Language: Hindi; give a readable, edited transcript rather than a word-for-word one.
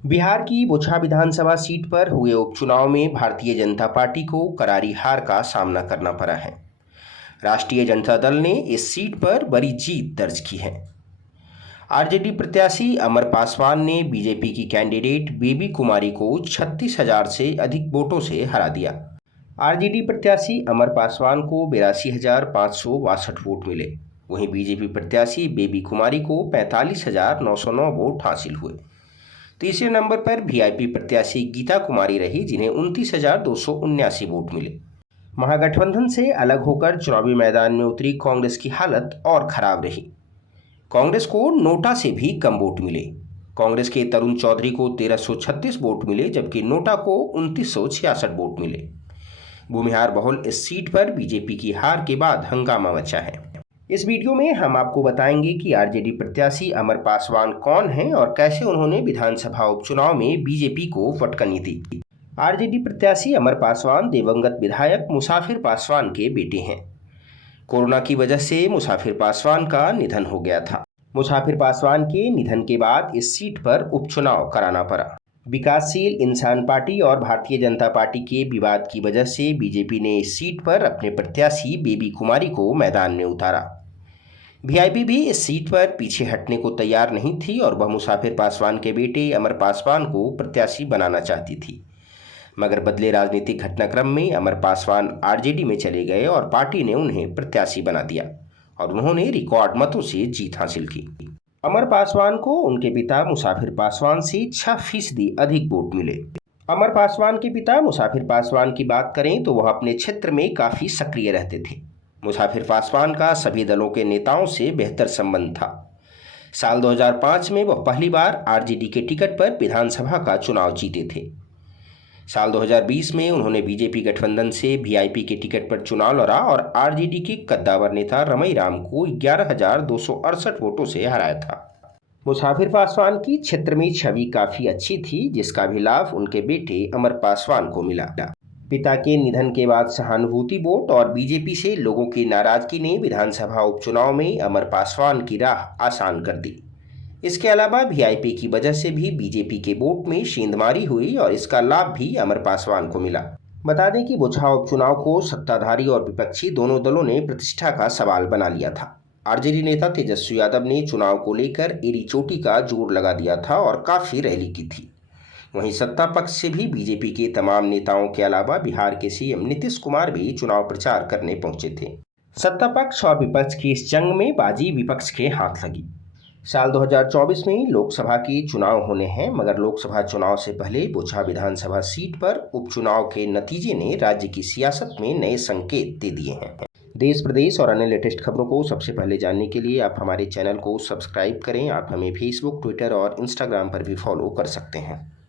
बिहार की बोचहा विधानसभा सीट पर हुए उपचुनाव में भारतीय जनता पार्टी को करारी हार का सामना करना पड़ा है। राष्ट्रीय जनता दल ने इस सीट पर बड़ी जीत दर्ज की है। आरजेडी प्रत्याशी अमर पासवान ने बीजेपी की कैंडिडेट बेबी कुमारी को 36,000 से अधिक वोटों से हरा दिया। आरजेडी प्रत्याशी अमर पासवान को 82,562 वोट मिले। वहीं बीजेपी प्रत्याशी बेबी कुमारी को 45,909 वोट हासिल हुए। तीसरे नंबर पर वीआईपी प्रत्याशी गीता कुमारी रही, जिन्हें 29,279 वोट मिले। महागठबंधन से अलग होकर चुनावी मैदान में उतरी कांग्रेस की हालत और खराब रही। कांग्रेस को नोटा से भी कम वोट मिले। कांग्रेस के तरुण चौधरी को 1,336 वोट मिले, जबकि नोटा को 2,966 वोट मिले। भूमिहार बहुल इस सीट पर बीजेपी की हार के बाद हंगामा मचा है। इस वीडियो में हम आपको बताएंगे कि आरजेडी प्रत्याशी अमर पासवान कौन हैं और कैसे उन्होंने विधानसभा उपचुनाव में बीजेपी को फटकनी दी। आरजेडी प्रत्याशी अमर पासवान दिवंगत विधायक मुसाफिर पासवान के बेटे हैं। कोरोना की वजह से मुसाफिर पासवान का निधन हो गया था। मुसाफिर पासवान के निधन के बाद इस सीट पर उपचुनाव कराना पड़ा। विकासशील इंसान पार्टी और भारतीय जनता पार्टी के विवाद की वजह से बीजेपी ने इस सीट पर अपने प्रत्याशी बेबी कुमारी को मैदान में उतारा। वीआईपी भी इस सीट पर पीछे हटने को तैयार नहीं थी और वह मुसाफिर पासवान के बेटे अमर पासवान को प्रत्याशी बनाना चाहती थी, मगर बदले राजनीतिक घटनाक्रम में अमर पासवान आरजेडी में चले गए और पार्टी ने उन्हें प्रत्याशी बना दिया और उन्होंने रिकॉर्ड मतों से जीत हासिल की। अमर पासवान को उनके पिता मुसाफिर पासवान से 6% अधिक वोट मिले। अमर पासवान के पिता मुसाफिर पासवान की बात करें तो वह अपने क्षेत्र में काफ़ी सक्रिय रहते थे। मुसाफिर पासवान का सभी दलों के नेताओं से बेहतर संबंध था। साल 2005 में वह पहली बार आरजेडी के टिकट पर विधानसभा का चुनाव जीते थे। साल 2020 में उन्होंने बीजेपी गठबंधन से वीआईपी के टिकट पर चुनाव लड़ा और आरजेडी के कद्दावर नेता रमई राम को 11,268 वोटों से हराया था। मुसाफिर पासवान की क्षेत्र में छवि काफ़ी अच्छी थी, जिसका भी लाभ उनके बेटे अमर पासवान को मिला। पिता के निधन के बाद सहानुभूति वोट और बीजेपी से लोगों की नाराजगी ने विधानसभा उपचुनाव में अमर पासवान की राह आसान कर दी। इसके अलावा वीआईपी की वजह से भी बीजेपी के वोट में सेंधमारी हुई और इसका लाभ भी अमर पासवान को मिला। बता दें कि बोचहा उपचुनाव को सत्ताधारी और विपक्षी दोनों दलों ने प्रतिष्ठा का सवाल बना लिया था। आरजेडी नेता तेजस्वी यादव ने चुनाव को लेकर एड़ी चोटी का जोर लगा दिया था और काफ़ी रैली की थी। वहीं सत्ता पक्ष से भी बीजेपी के तमाम नेताओं के अलावा बिहार के सीएम नीतीश कुमार भी चुनाव प्रचार करने पहुंचे थे। सत्ता पक्ष और विपक्ष की इस जंग में बाजी विपक्ष के हाथ लगी। साल 2024 में लोकसभा के चुनाव होने हैं, मगर लोकसभा चुनाव से पहले बोचहा विधानसभा सीट पर उपचुनाव के नतीजे ने राज्य की सियासत में नए संकेत दे दिए हैं। देश, प्रदेश और अन्य लेटेस्ट खबरों को सबसे पहले जानने के लिए आप हमारे चैनल को सब्सक्राइब करें। आप हमें फेसबुक, ट्विटर और इंस्टाग्राम पर भी फॉलो कर सकते हैं।